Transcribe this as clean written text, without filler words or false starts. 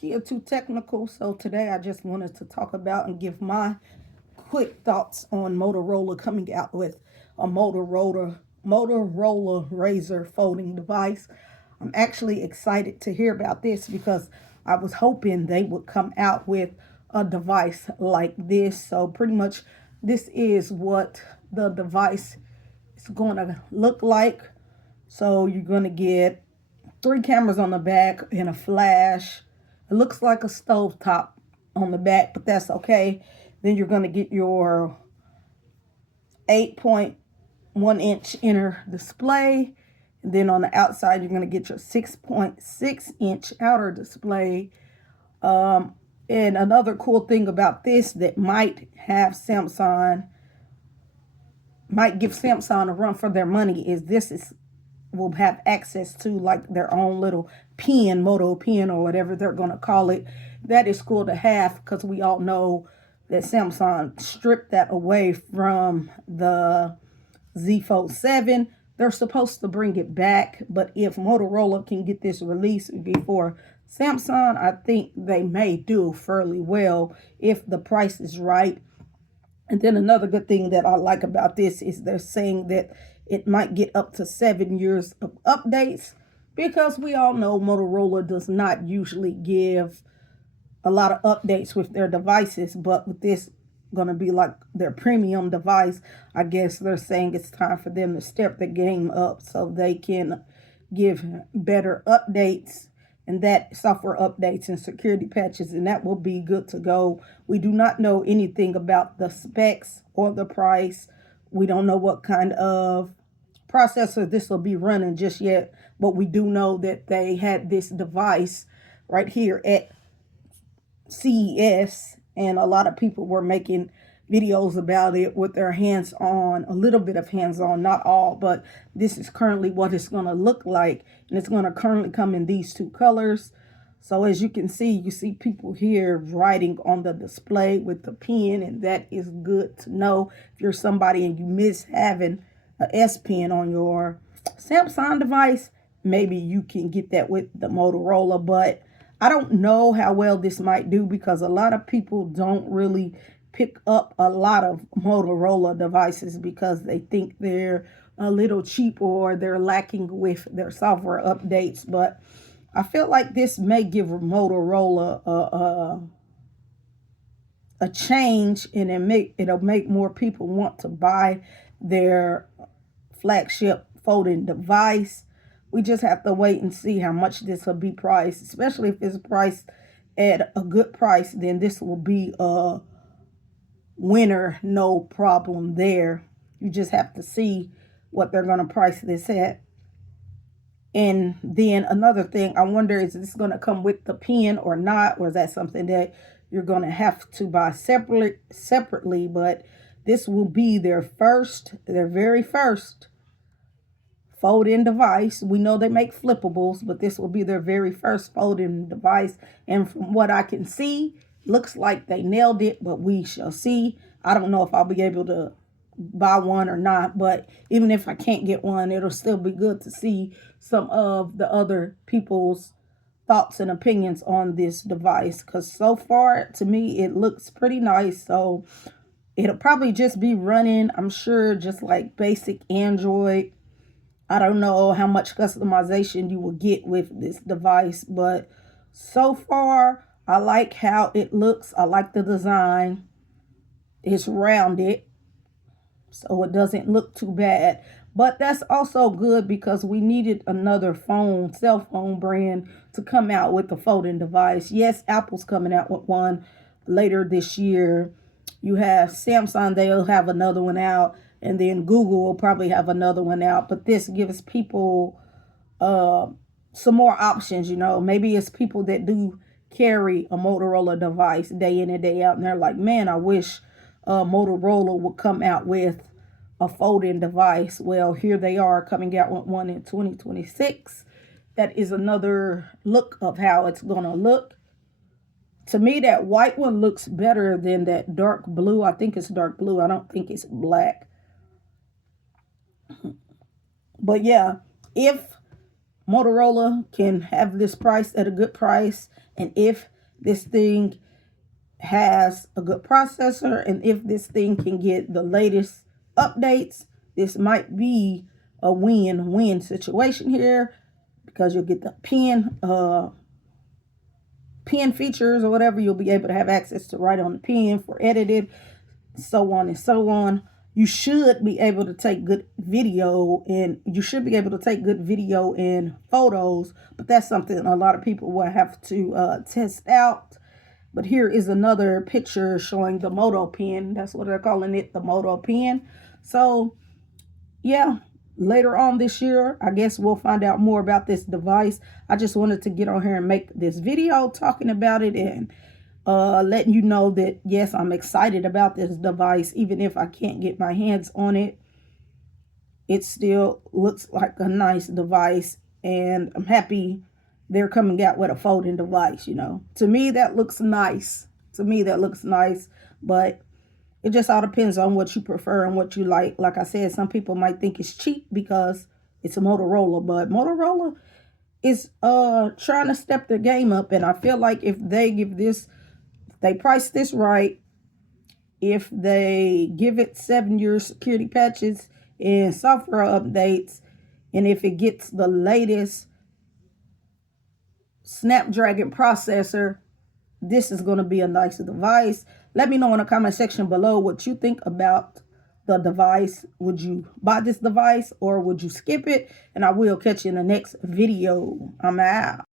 get too technical. So today I just wanted to talk about and give my quick thoughts on Motorola coming out with a Motorola Razr folding device. I'm actually excited to hear about this because I was hoping they would come out with a device like this. So pretty much this is what the device is going to look like. So you're going to get 3 cameras on the back and a flash. It looks like a stovetop on the back, but that's okay. Then you're going to get your 8.1-inch inner display. And then on the outside, you're going to get your 6.6-inch outer display. And another cool thing about this that might give Samsung a run for their money is will have access to like their own little pen, Moto pen or whatever they're going to call it. That is cool to have because we all know that Samsung stripped that away from the Z Fold 7. They're supposed to bring it back, but if Motorola can get this released before Samsung, I think they may do fairly well if the price is right. And then another good thing that I like about this is they're saying that it might get up to 7 years of updates because we all know Motorola does not usually give a lot of updates with their devices, but with this going to be like their premium device, I guess they're saying it's time for them to step the game up so they can give better updates, and that software updates and security patches, and that will be good to go. We do not know anything about the specs or the price. We don't know what kind of processor this will be running just yet, but we do know that they had this device right here at CES, and a lot of people were making videos about it with their hands on, a little bit of hands on, not all, but this is currently what it's going to look like, and it's going to currently come in these 2 colors. So as you can see, you see people here writing on the display with the pen, and that is good to know. If you're somebody and you miss having a S Pen on your Samsung device, maybe you can get that with the Motorola, but I don't know how well this might do because a lot of people don't really pick up a lot of Motorola devices because they think they're a little cheap or they're lacking with their software updates. But I feel like this may give Motorola a change, and it'll make more people want to buy their flagship folding device. We just have to wait and see how much this will be priced, especially if it's priced at a good price, then this will be a winner, no problem there. You just have to see what they're going to price this at. And then another thing, I wonder, is this going to come with the pen or not, or is that something that you're going to have to buy separately? But this will be their very first fold-in device. We know they make flippables, but this will be their very first fold-in device. And from what I can see, looks like they nailed it, but we shall see. I don't know if I'll be able to buy one or not, but even if I can't get one, it'll still be good to see some of the other people's thoughts and opinions on this device, because so far to me it looks pretty nice. So it'll probably just be running, I'm sure, just like basic Android. I don't know how much customization you will get with this device, but so far, I like how it looks. I like the design. It's rounded, so it doesn't look too bad. But that's also good because we needed another cell phone brand to come out with a folding device. Yes, Apple's coming out with one later this year. You have Samsung, they'll have another one out. And then Google will probably have another one out. But this gives people some more options, Maybe it's people that do carry a Motorola device day in and day out, and they're like, man, I wish Motorola would come out with a folding device. Well, here they are coming out with one in 2026. That is another look of how it's going to look. To me, that white one looks better than that dark blue. I think it's dark blue. I don't think it's black. But yeah, if Motorola can have this price at a good price, and if this thing has a good processor, and if this thing can get the latest updates, this might be a win-win situation here, because you'll get the pen features or whatever. You'll be able to have access to write on the pen for edited, so on and so on. You should be able to take good video, and you should be able to take good video and photos, but that's something a lot of people will have to test out. But here is another picture showing the Moto pen. That's what they're calling it, the Moto pen. So yeah, later on this year, I guess we'll find out more about this device. I just wanted to get on here and make this video talking about it, and letting you know that yes, I'm excited about this device. Even if I can't get my hands on it, it still looks like a nice device, and I'm happy they're coming out with a folding device. You know, to me that looks nice. But it just all depends on what you prefer and what you like. Like I said, some people might think it's cheap because it's a Motorola, but Motorola is trying to step their game up, and I feel like if they give this, they price this right, if they give it 7-year security patches and software updates, and if it gets the latest Snapdragon processor, this is going to be a nice device. Let me know in the comment section below what you think about the device. Would you buy this device or would you skip it? And I will catch you in the next video. I'm out.